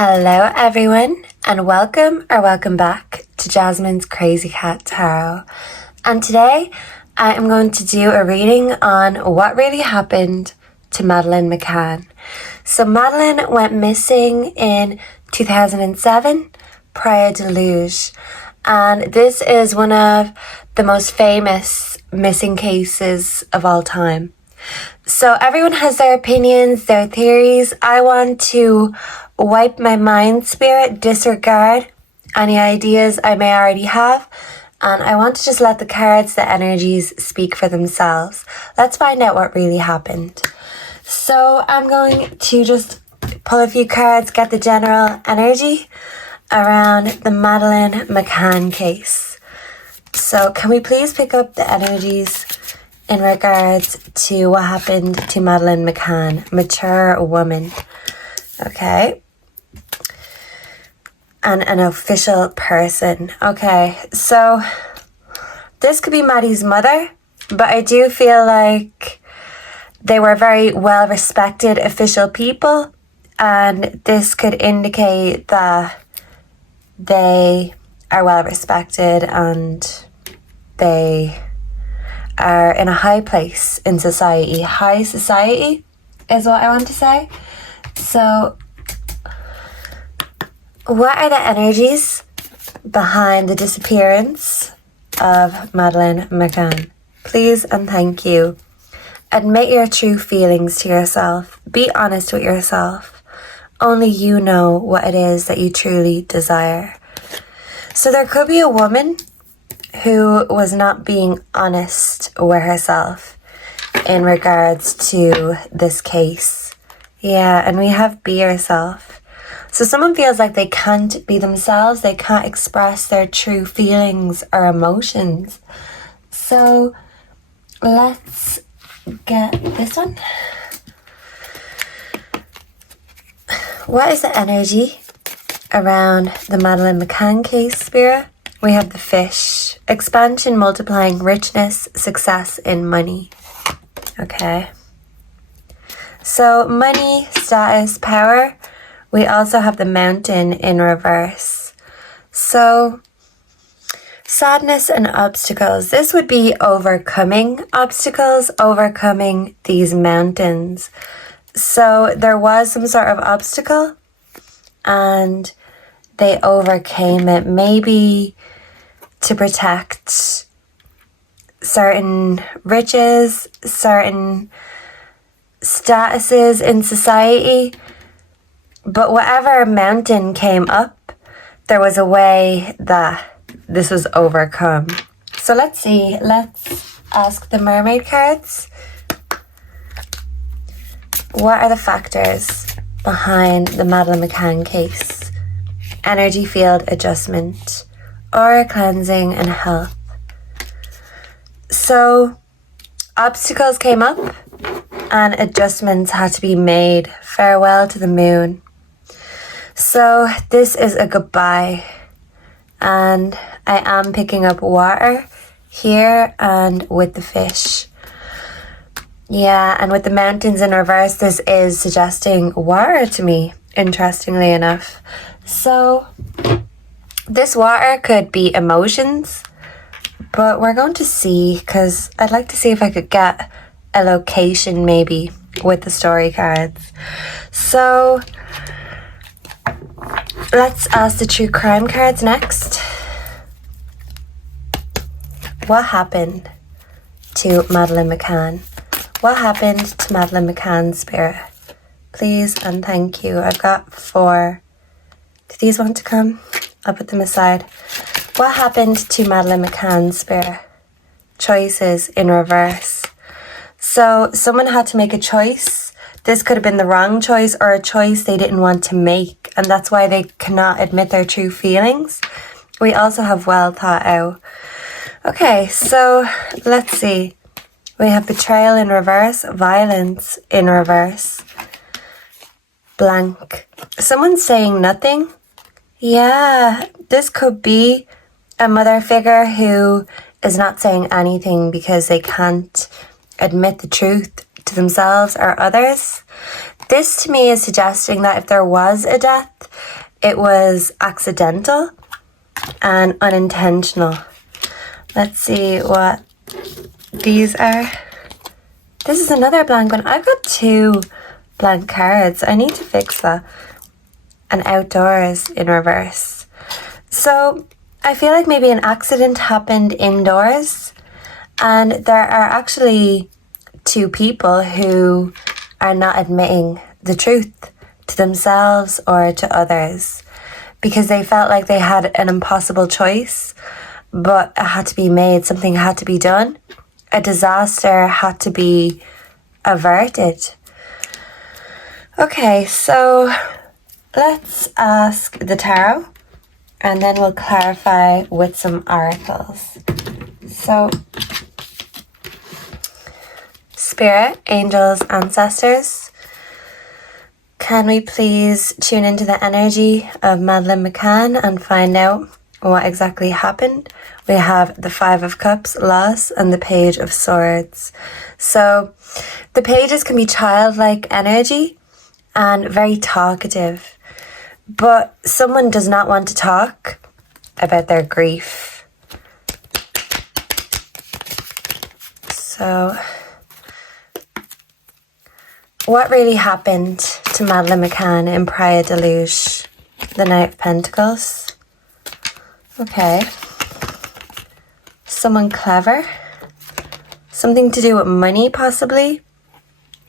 Hello everyone and welcome back to Jasmine's Crazy Cat Tarot. And today I am going to do a reading on what really happened to Madeleine McCann. So Madeleine went missing in 2007, prior deluge, and this is one of the most famous missing cases of all time. So everyone has their opinions, their theories. I want to wipe my mind spirit, disregard any ideas I may already have, and I want to just let the cards, the energies speak for themselves. Let's find out what really happened. So I'm going to just pull a few cards, get the general energy around the Madeleine McCann case. So can we please pick up the energies in regards to what happened to Madeleine McCann, mature woman. Okay. And an official person. Okay, so this could be Maddie's mother, but I do feel like they were very well respected official people, and this could indicate that they are well respected and they are in a high place in society. High society is what I want to say. So what are the energies behind the disappearance of Madeleine McCann? Please and thank you. Admit your true feelings to yourself. Be honest with yourself. Only you know what it is that you truly desire. So there could be a woman who was not being honest with herself in regards to this case. Yeah, and we have be yourself. So someone feels like they can't be themselves, they can't express their true feelings or emotions. So let's get this one. What is the energy around the Madeleine McCann case, Spirit? We have the fish. Expansion, multiplying, richness, success in money. Okay. So money, status, power. We also have the mountain in reverse. So sadness and obstacles. This would be overcoming obstacles, overcoming these mountains. So there was some sort of obstacle and they overcame it, maybe to protect certain riches, certain statuses in society. But whatever mountain came up, there was a way that this was overcome. So let's see. Let's ask the mermaid cards. What are the factors behind the Madeleine McCann case? Energy field adjustment, aura cleansing, and health. So obstacles came up and adjustments had to be made. Farewell to the moon. So this is a goodbye, and I am picking up water here and with the fish. Yeah, and with the mountains in reverse, this is suggesting water to me, interestingly enough. So this water could be emotions, but we're going to see, because I'd like to see if I could get a location maybe with the story cards. So let's ask the true crime cards next. What happened to Madeleine McCann? What happened to Madeleine McCann, Spirit? Please and thank you. I've got 4. Do these want to come? I'll put them aside. What happened to Madeleine McCann, Spirit? Choices in reverse. So someone had to make a choice. This could have been the wrong choice or a choice they didn't want to make, and that's why they cannot admit their true feelings. We also have well thought out. Okay, so let's see. We have betrayal in reverse, violence in reverse, blank. Someone's saying nothing. Yeah, this could be a mother figure who is not saying anything because they can't admit the truth to themselves or others. This to me is suggesting that if there was a death, it was accidental and unintentional. Let's see what these are. This is another blank one. I've got 2 blank cards. I need to fix that. And outdoors in reverse. So I feel like maybe an accident happened indoors, and there are actually 2 people who are not admitting the truth to themselves or to others because they felt like they had an impossible choice, but it had to be made. Something had to be done. A disaster had to be averted. Okay, so let's ask the tarot and then we'll clarify with some oracles. So, Spirit, angels, ancestors, can we please tune into the energy of Madeline McCann and find out what exactly happened? We have the 5 of Cups, loss, and the Page of Swords. So the pages can be childlike energy and very talkative, but someone does not want to talk about their grief. So what really happened to Madeline McCann in Praia de Luz? The Knight of Pentacles. Okay. Someone clever. Something to do with money, possibly.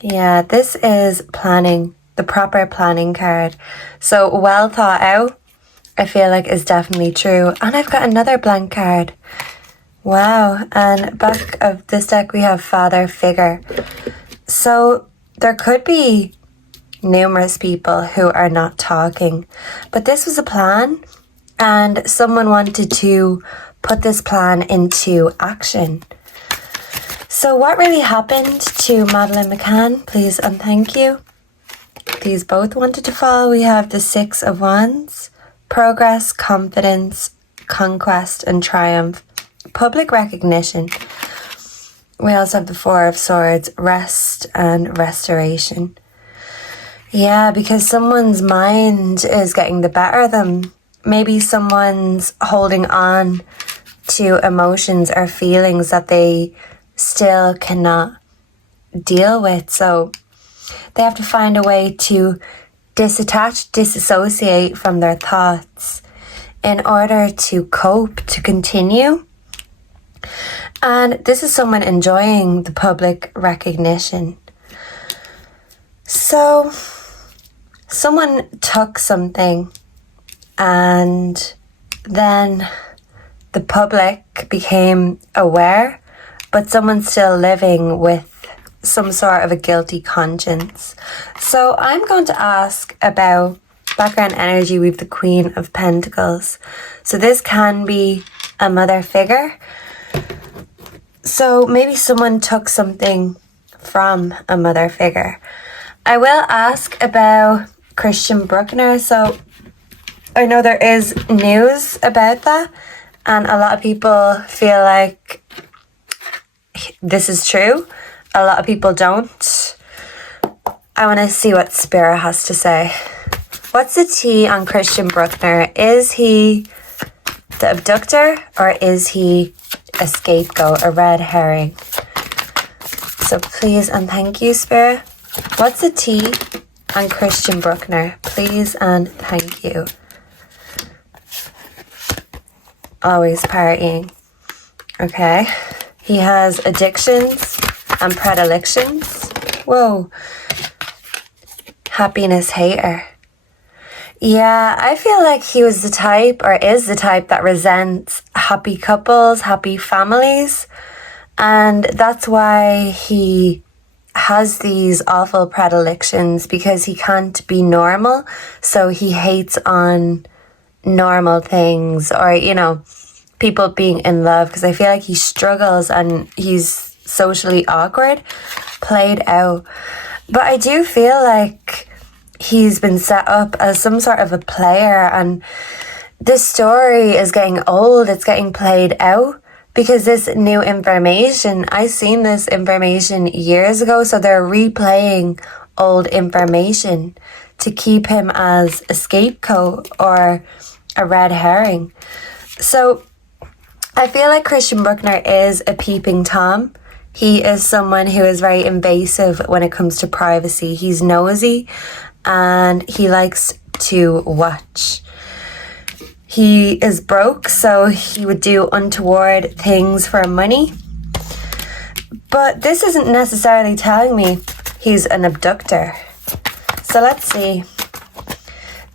Yeah, this is planning. The proper planning card. So well thought out, I feel like is definitely true. And I've got another blank card. Wow. And back of this deck we have Father Figure. So there could be numerous people who are not talking, but this was a plan and someone wanted to put this plan into action. So what really happened to Madeline McCann, please and thank you? These both wanted to fall. We have the 6 of Wands, progress, confidence, conquest and triumph, public recognition. We also have the 4 of Swords, rest and restoration. Yeah, because someone's mind is getting the better of them. Maybe someone's holding on to emotions or feelings that they still cannot deal with. So they have to find a way to disassociate from their thoughts in order to cope, to continue. And this is someone enjoying the public recognition. So someone took something and then the public became aware, but someone's still living with some sort of a guilty conscience. So I'm going to ask about background energy. We have the Queen of Pentacles. So this can be a mother figure. So maybe someone took something from a mother figure. I will ask about Christian Bruckner. So I know there is news about that, and a lot of people feel like this is true. A lot of people don't. I want to see what Spirit has to say. What's the T on Christian Bruckner? Is he the abductor or is he a scapegoat, a red herring? So please and thank you, Spirit. What's the T on Christian Bruckner? Please and thank you. Always partying. Okay. He has addictions and predilections. Whoa. Happiness hater. Yeah, I feel like he was the type, or is the type, that resents happy couples, happy families. And that's why he has these awful predilections, because he can't be normal. So he hates on normal things, or, you know, people being in love, because I feel like he struggles and he's socially awkward, played out. But I do feel like he's been set up as some sort of a player, and this story is getting old, it's getting played out, because this new information, I seen this information years ago, so they're replaying old information to keep him as a scapegoat or a red herring. So I feel like Christian Bruckner is a peeping Tom. He is someone who is very invasive when it comes to privacy. He's nosy and he likes to watch. He is broke, so he would do untoward things for money. But this isn't necessarily telling me he's an abductor. So let's see.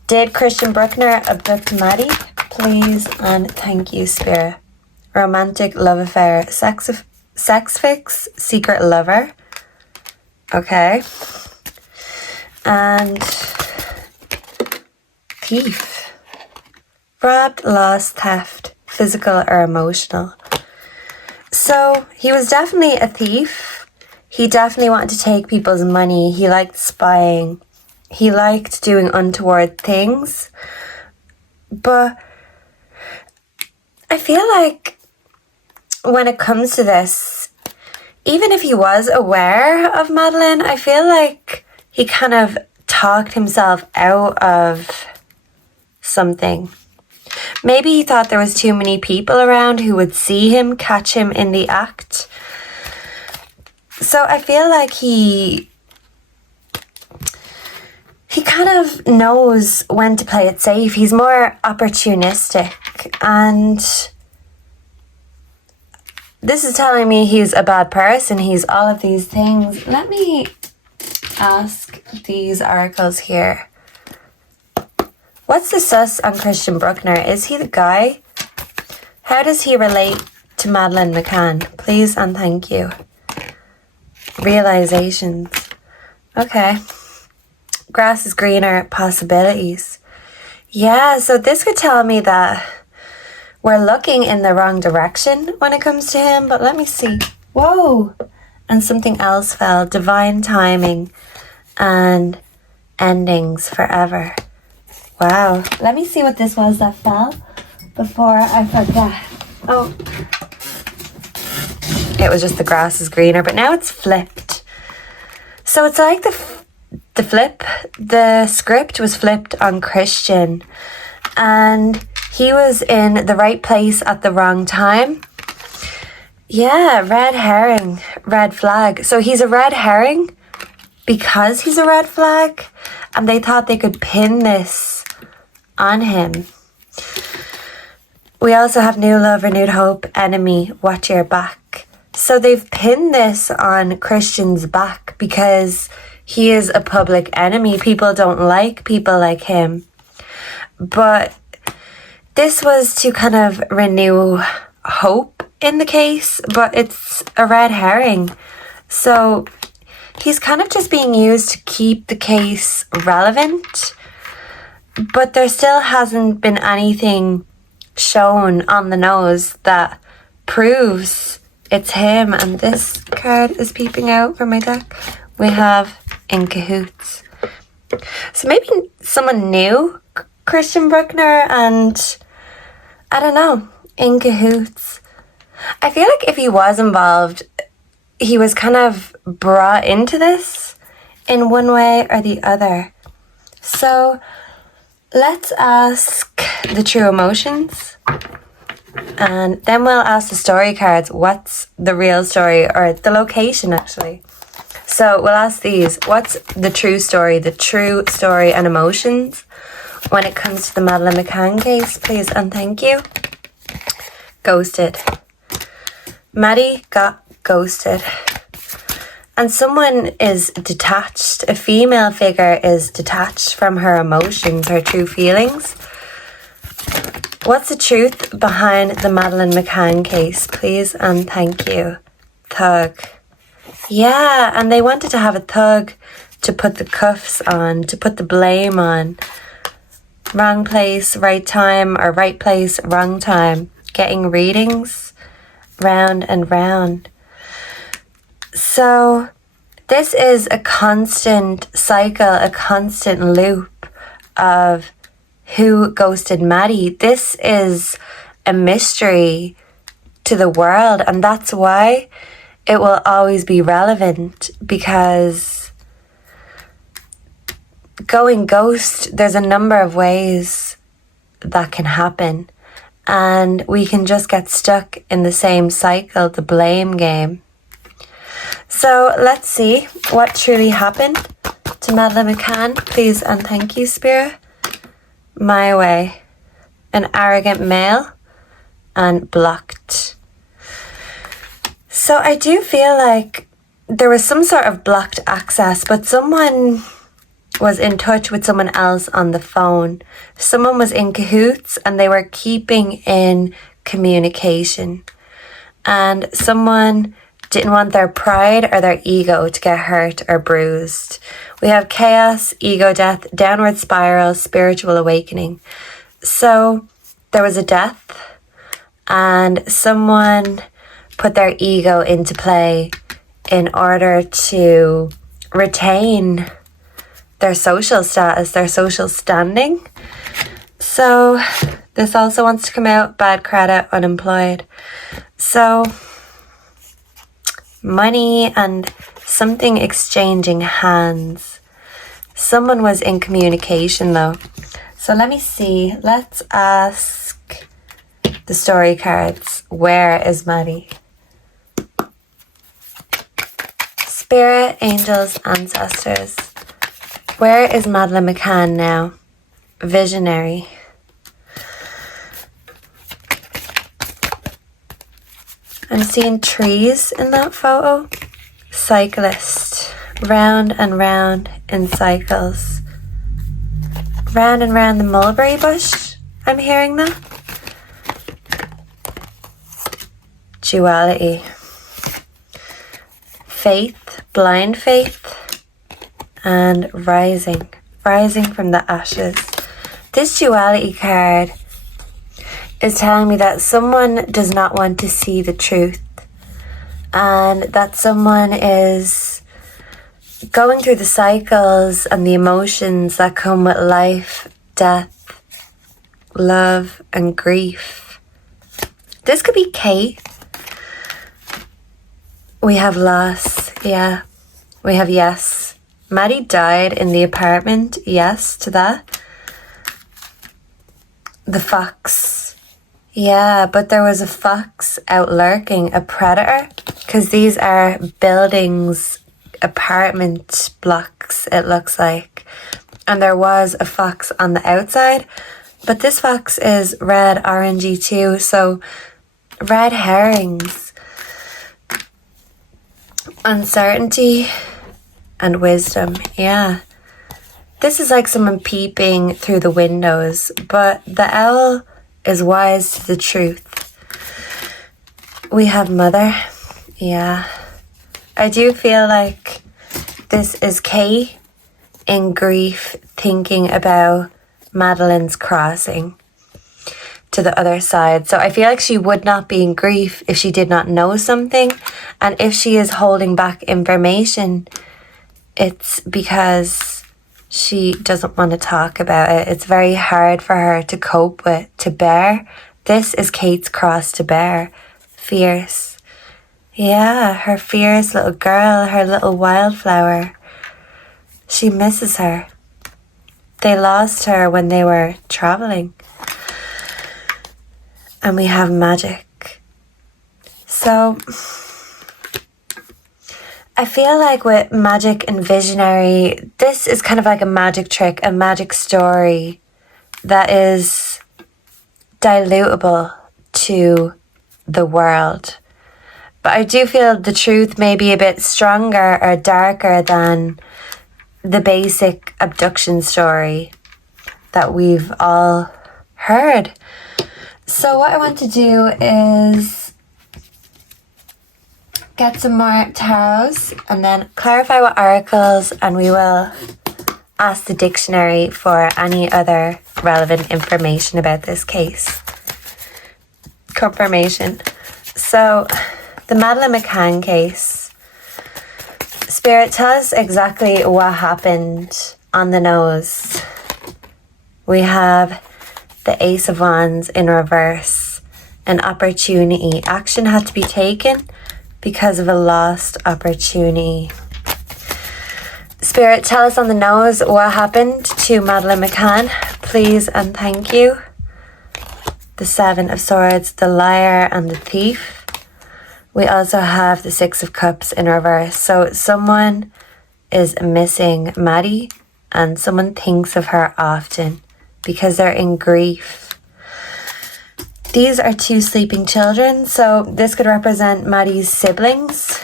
Did Christian Bruckner abduct Maddie? Please and thank you, Spirit. Romantic love affair. Sex fix. Secret lover. Okay. And thief. Robbed, lost, theft. Physical or emotional. So he was definitely a thief. He definitely wanted to take people's money. He liked spying. He liked doing untoward things. But I feel like when it comes to this, even if he was aware of Madeline, I feel like he kind of talked himself out of something. Maybe he thought there was too many people around who would see him, catch him in the act. So I feel like he kind of knows when to play it safe. He's more opportunistic, and this is telling me he's a bad person. He's all of these things. Let me ask these articles here. What's the sus on Christian Bruckner? Is he the guy? How does he relate to Madeleine McCann? Please and thank you. Realizations. Okay. Grass is greener. Possibilities. Yeah, so this could tell me that we're looking in the wrong direction when it comes to him. But let me see. Whoa. And something else fell. Divine timing and endings forever. Wow. Let me see what this was that fell before I forget. Oh. It was just the grass is greener, but now it's flipped. So it's like the flip. The script was flipped on Christian. And he was in the right place at the wrong time. Yeah, red herring, red flag. So he's a red herring because he's a red flag. And they thought they could pin this on him. We also have new love, renewed hope, enemy, watch your back. So they've pinned this on Christian's back because he is a public enemy. People don't like people like him. But this was to kind of renew hope in the case, but it's a red herring. So he's kind of just being used to keep the case relevant. But there still hasn't been anything shown on the nose that proves it's him. And this card is peeping out from my deck. We have in cahoots. So maybe someone knew Christian Bruckner and I don't know, in cahoots. I feel like if he was involved, he was kind of brought into this in one way or the other. So let's ask the true emotions, and then we'll ask the story cards, what's the real story, or the location actually. So we'll ask these, what's the true story and emotions when it comes to the Madeleine McCann case, please and thank you. Ghosted. Maddie got ghosted. And someone is detached, a female figure is detached from her emotions, her true feelings. What's the truth behind the Madeleine McCann case, please and thank you. Thug. Yeah, and they wanted to have a thug to put the cuffs on, to put the blame on. Wrong place, right time, or right place, wrong time. Getting readings round and round. So this is a constant cycle, a constant loop of who ghosted Maddie. This is a mystery to the world, and that's why it will always be relevant, because going ghost, there's a number of ways that can happen. And we can just get stuck in the same cycle, the blame game. So let's see what truly happened to Madeline McCann. Please and thank you, Spirit. My way. An arrogant male and blocked. So I do feel like there was some sort of blocked access, but someone was in touch with someone else on the phone. Someone was in cahoots and they were keeping in communication. And someone didn't want their pride or their ego to get hurt or bruised. We have chaos, ego death, downward spiral, spiritual awakening. So there was a death and someone put their ego into play in order to retain their social status, their social standing. So this also wants to come out, bad credit, unemployed. So money and something exchanging hands. Someone was in communication though. So let me see. Let's ask the story cards. Where is Maddie? Spirit, angels, ancestors. Where is Madeline McCann now? Visionary. I'm seeing trees in that photo. Cyclist. Round and round in cycles. Round and round the mulberry bush. I'm hearing that. Duality. Faith, blind faith. And rising from the ashes. This duality card is telling me that someone does not want to see the truth, and that someone is going through the cycles and the emotions that come with life, death, love, and grief. This could be Kate. We have loss, yeah. We have yes. Maddie died in the apartment, yes to that. The fox. Yeah, but there was a fox out lurking, a predator, because these are buildings, apartment blocks, it looks like. And there was a fox on the outside, but this fox is red, orangey too, so red herrings. Uncertainty and wisdom, yeah. This is like someone peeping through the windows, but the owl is wise to the truth. We have mother, yeah. I do feel like this is Kate in grief, thinking about Madeline's crossing to the other side. So I feel like she would not be in grief if she did not know something, and if she is holding back information, it's because she doesn't want to talk about it. It's very hard for her to cope with, to bear. This is Kate's cross to bear. Fierce. Yeah, her fierce little girl, her little wildflower. She misses her. They lost her when they were traveling. And we have magic. So I feel like with magic and visionary, this is kind of like a magic trick, a magic story that is dilutable to the world. But I do feel the truth may be a bit stronger or darker than the basic abduction story that we've all heard. So what I want to do is get some more tarots and then clarify what oracles, and we will ask the dictionary for any other relevant information about this case. Confirmation. So the Madeline McCann case. Spirit, tell us exactly what happened on the nose. We have the Ace of Wands in reverse. An opportunity. Action had to be taken because of a lost opportunity. Spirit, tell us on the nose what happened to Madeline McCann, please and thank you. The Seven of Swords, the Liar and the Thief. We also have the Six of Cups in reverse. So someone is missing Maddie and someone thinks of her often because they're in grief. These are two sleeping children, so this could represent Maddie's siblings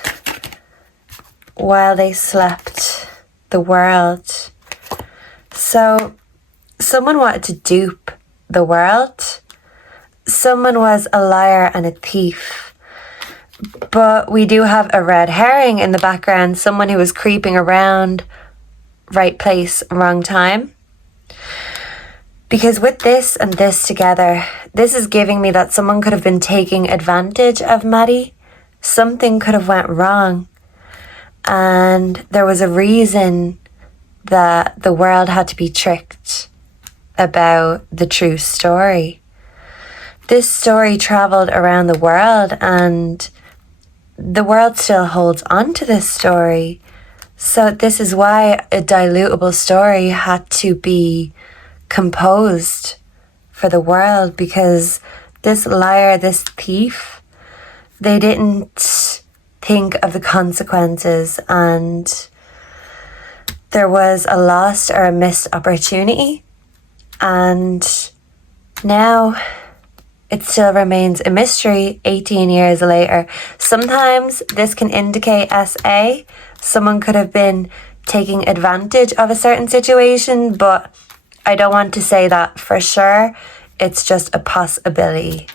while they slept. The world. So someone wanted to dupe the world. Someone was a liar and a thief. But we do have a red herring in the background. Someone who was creeping around, right place, wrong time. Because with this and this together, this is giving me that someone could have been taking advantage of Maddie. Something could have went wrong. And there was a reason that the world had to be tricked about the true story. This story travelled around the world and the world still holds on to this story. So this is why a dilutable story had to be composed for the world, because this liar, this thief, they didn't think of the consequences, and there was a lost or a missed opportunity, and now it still remains a mystery 18 years later. Sometimes this can indicate SA. Someone could have been taking advantage of a certain situation, but I don't want to say that for sure. It's just a possibility.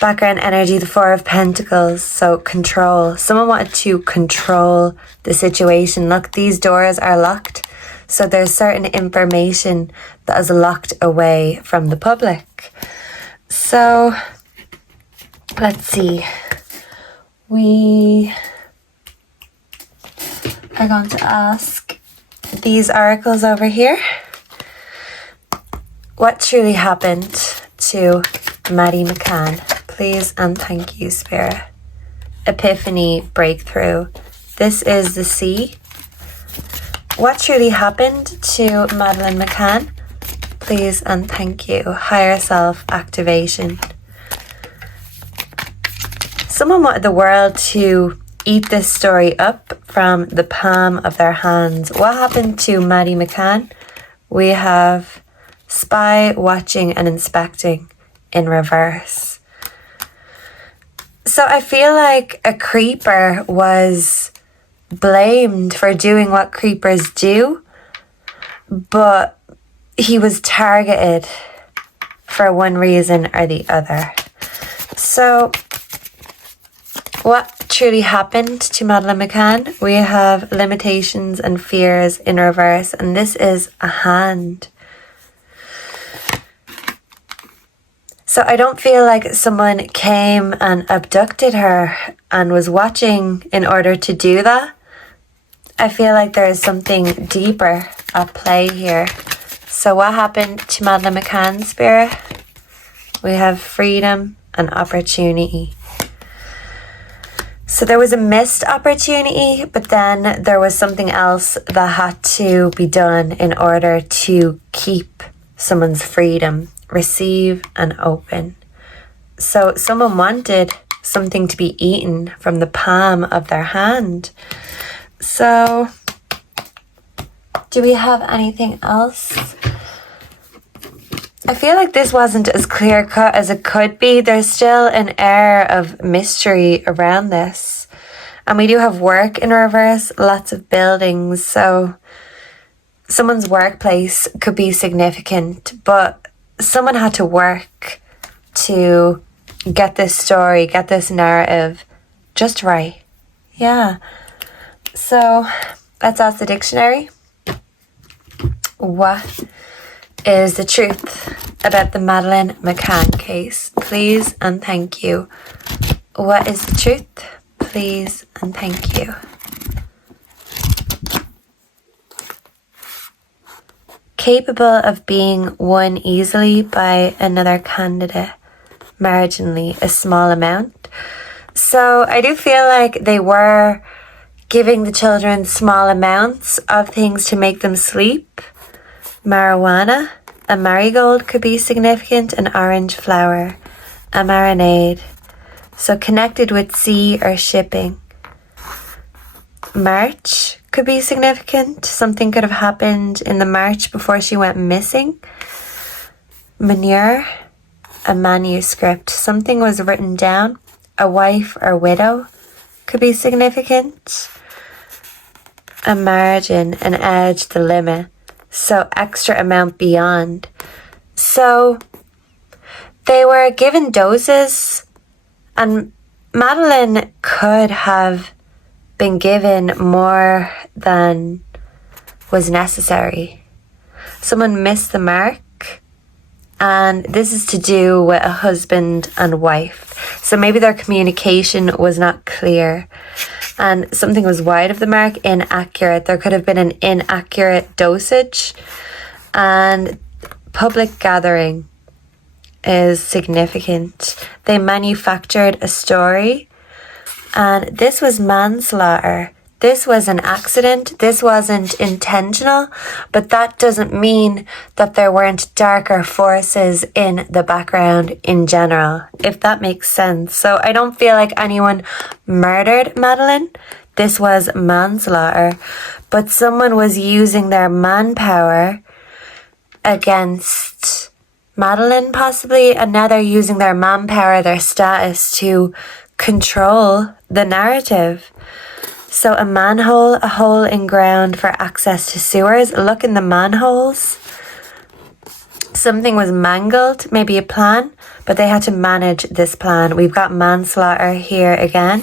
Background energy, the Four of Pentacles, so control. Someone wanted to control the situation. Look, these doors are locked, so there's certain information that is locked away from the public. So, let's see. We are going to ask these oracles over here. What truly happened to Maddie McCann? Please and thank you, Spirit. Epiphany, breakthrough. This is the sea. What truly happened to Madeline McCann? Please and thank you. Higher self activation. Someone wanted the world to eat this story up from the palm of their hands. What happened to Maddie McCann? We have spy, watching and inspecting in reverse. So I feel like a creeper was blamed for doing what creepers do, but he was targeted for one reason or the other. So what truly happened to Madeline McCann? We have limitations and fears in reverse, and this is a hand. So I don't feel like someone came and abducted her and was watching in order to do that. I feel like there is something deeper at play here. So what happened to Madeline McCann, Spirit? We have freedom and opportunity. So there was a missed opportunity, but then there was something else that had to be done in order to keep someone's freedom. Receive and open. So someone wanted something to be eaten from the palm of their hand. So do we have anything else? I feel like this wasn't as clear cut as it could be. There's still an air of mystery around this. And we do have work in reverse, lots of buildings. So someone's workplace could be significant, but someone had to work to get this story, get this narrative just right. Yeah. So let's ask the dictionary. What is the truth about the Madeline McCann case? Please and thank you. What is the truth? Please and thank you. Capable of being won easily by another candidate, marginally, a small amount. So I do feel like they were giving the children small amounts of things to make them sleep. Marijuana, a marigold could be significant, an orange flower, a marinade. So connected with sea or shipping. March could be significant. Something could have happened in the March before she went missing. Manure, a manuscript. Something was written down. A wife or widow could be significant. A margin, an edge, the limit. So extra amount beyond. So they were given doses, and Madeline could have been given more than was necessary. Someone missed the mark, and this is to do with a husband and wife. So maybe their communication was not clear, and something was wide of the mark, inaccurate. There could have been an inaccurate dosage, and public gathering is significant. They manufactured a story, and this was manslaughter. This was an accident. This wasn't intentional, but that doesn't mean that there weren't darker forces in the background in general, if that makes sense. So I don't feel like anyone murdered Madeline. This was manslaughter, but someone was using their manpower against Madeline possibly, and now they're using their manpower, their status to control the narrative. So a manhole, a hole in ground for access to sewers. Look in the manholes. Something was mangled, maybe a plan, but they had to manage this plan. We've got manslaughter here again.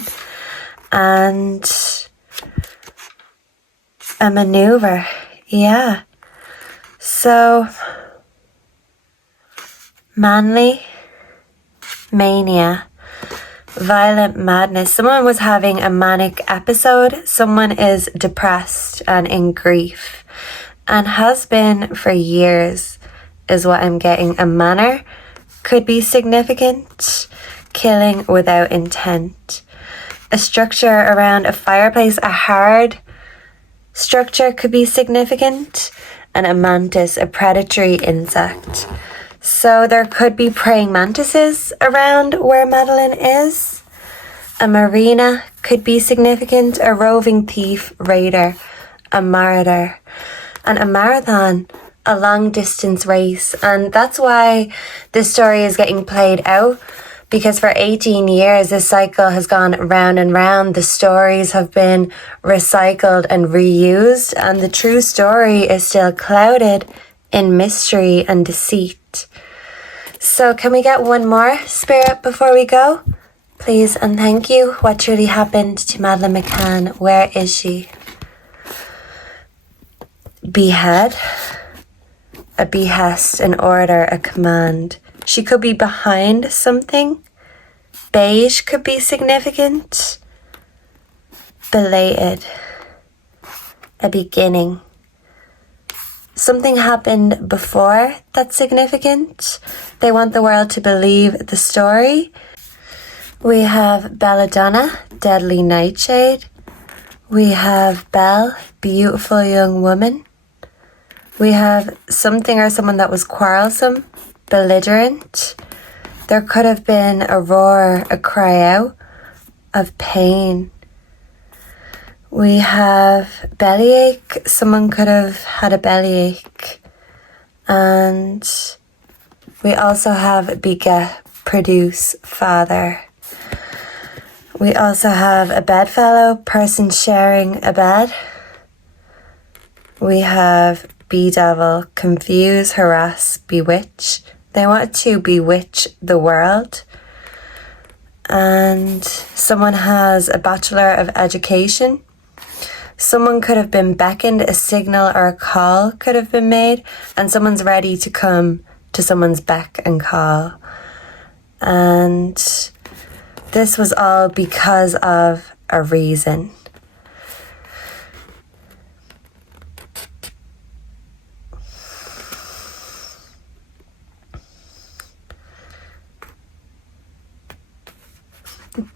And a maneuver. Yeah. So manly, mania, violent madness. Someone was having a manic episode. Someone is depressed and in grief, and has been for years, is what I'm getting. A manner could be significant. Killing without intent. A structure around a fireplace, a hard structure, could be significant. And a mantis, a predatory insect. So there could be praying mantises around where Madeline is. A marina could be significant. A roving thief, raider, a martyr. And a marathon, a long distance race. And that's why this story is getting played out, because for 18 years this cycle has gone round and round. The stories have been recycled and reused, and the true story is still clouded in mystery and deceit. So can we get one more, Spirit, before we go? Please and thank you. What truly happened to Madeleine McCann? Where is she? Behead. A behest, an order, a command. She could be behind something. Beige could be significant. Belated. A beginning. Something happened before that's significant. They want the world to believe the story. We have belladonna, deadly nightshade. We have Belle, beautiful young woman. We have something or someone that was quarrelsome, belligerent. There could have been a roar, a cry out of pain. We have bellyache. Someone could have had a bellyache. And we also have beget, produce, father. We also have a bedfellow, person sharing a bed. We have bedevil, confuse, harass, bewitch. They wanted to bewitch the world. And someone has a Bachelor of Education. Someone could have been beckoned, a signal or a call could have been made, and someone's ready to come to someone's beck and call. And this was all because of a reason.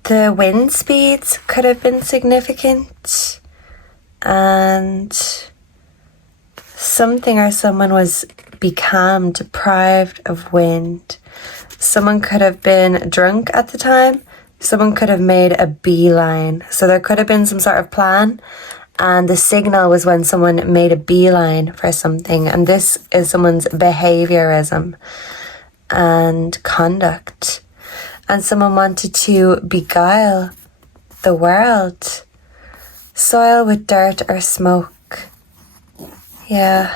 The wind speeds could have been significant. and something or someone was becalmed, deprived of wind. Someone could have been drunk at the time. Someone could have made a beeline. So there could have been some sort of plan, and the signal was when someone made a beeline for something. And this is someone's behaviorism and conduct. And someone wanted to beguile the world. Soil with dirt or smoke. Yeah.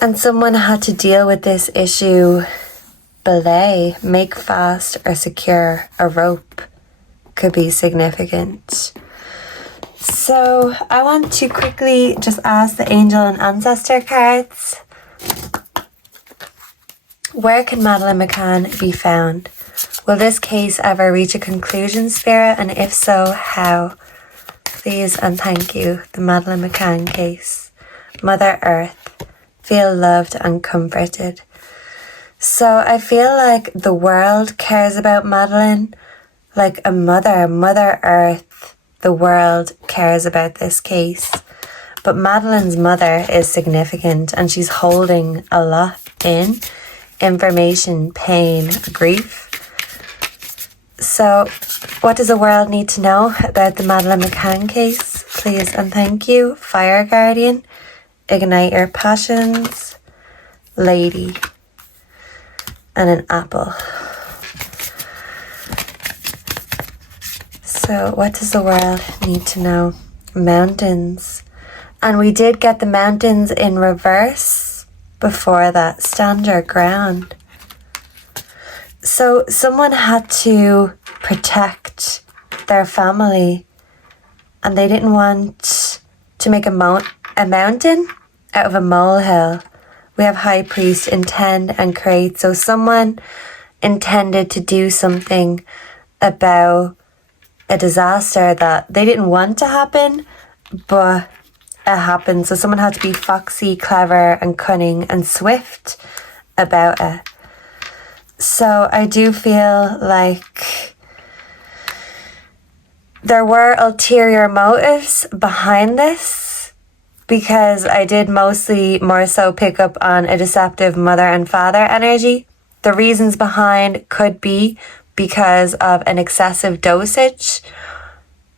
And someone had to deal with this issue. Belay, make fast or secure a rope could be significant. So I want to quickly just ask the angel and ancestor cards. Where can Madeline McCann be found? Will this case ever reach a conclusion, Spirit? And if so, how? Please and thank you. The Madeline McCann case. Mother Earth. Feel loved and comforted. So I feel like the world cares about Madeline. Like a mother. Mother Earth. The world cares about this case. But Madeline's mother is significant, and she's holding a lot in. Information, pain, grief. So, what does the world need to know about the Madeline McCann case? Please and thank you. Fire Guardian. Ignite your passions. Lady. And an apple. So, what does the world need to know? Mountains. And we did get the mountains in reverse. Before that, stand your ground. So someone had to protect their family, and they didn't want to make a mountain out of a molehill. We have high priest, intend and create. So someone intended to do something about a disaster that they didn't want to happen, but it happened. So someone had to be foxy, clever and cunning and swift about it. So I do feel like there were ulterior motives behind this, because I did more so pick up on a deceptive mother and father energy. The reasons behind could be because of an excessive dosage.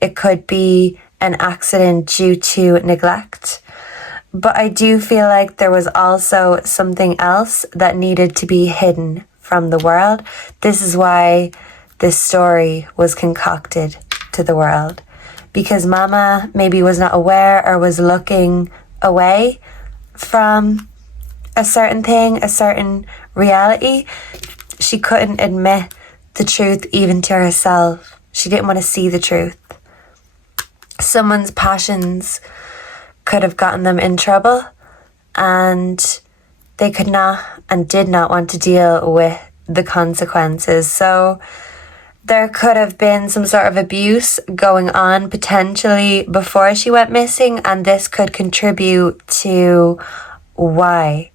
It could be an accident due to neglect. But I do feel like there was also something else that needed to be hidden from the world. This is why this story was concocted to the world. Because Mama maybe was not aware or was looking away from a certain thing, a certain reality. She couldn't admit the truth even to herself. She didn't want to see the truth. Someone's passions could have gotten them in trouble, and they could not and did not want to deal with the consequences. So there could have been some sort of abuse going on potentially before she went missing, and this could contribute to why.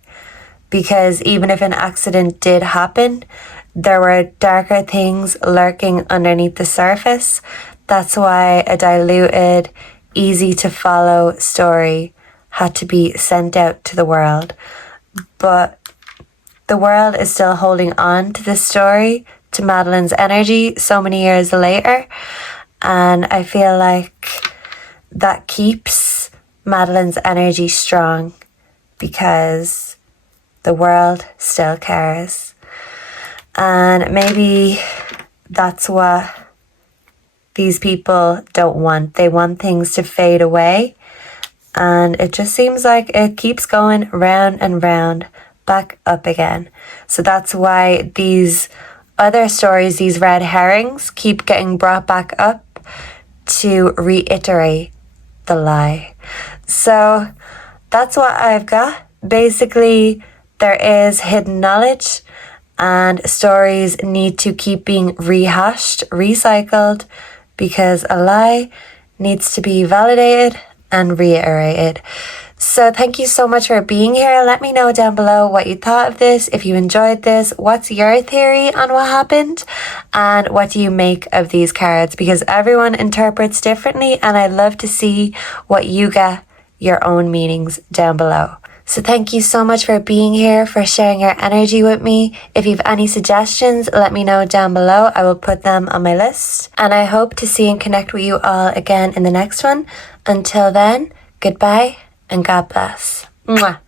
Because even if an accident did happen, there were darker things lurking underneath the surface. That's why a diluted, easy to follow story had to be sent out to the world. But the world is still holding on to this story, to Madeline's energy so many years later. And I feel like that keeps Madeline's energy strong, because the world still cares. And maybe that's what these people don't want. They want things to fade away. And it just seems like it keeps going round and round, back up again. So that's why these other stories, these red herrings, keep getting brought back up to reiterate the lie. So that's what I've got. Basically, there is hidden knowledge, and stories need to keep being rehashed, recycled, because a lie needs to be validated and reiterated. So thank you so much for being here. Let me know down below what you thought of this. If you enjoyed this, what's your theory on what happened? And what do you make of these cards? Because everyone interprets differently, and I'd love to see what you get your own meanings down below. So thank you so much for being here, for sharing your energy with me. If you have any suggestions, let me know down below. I will put them on my list. And I hope to see and connect with you all again in the next one. Until then, goodbye and God bless. Mwah.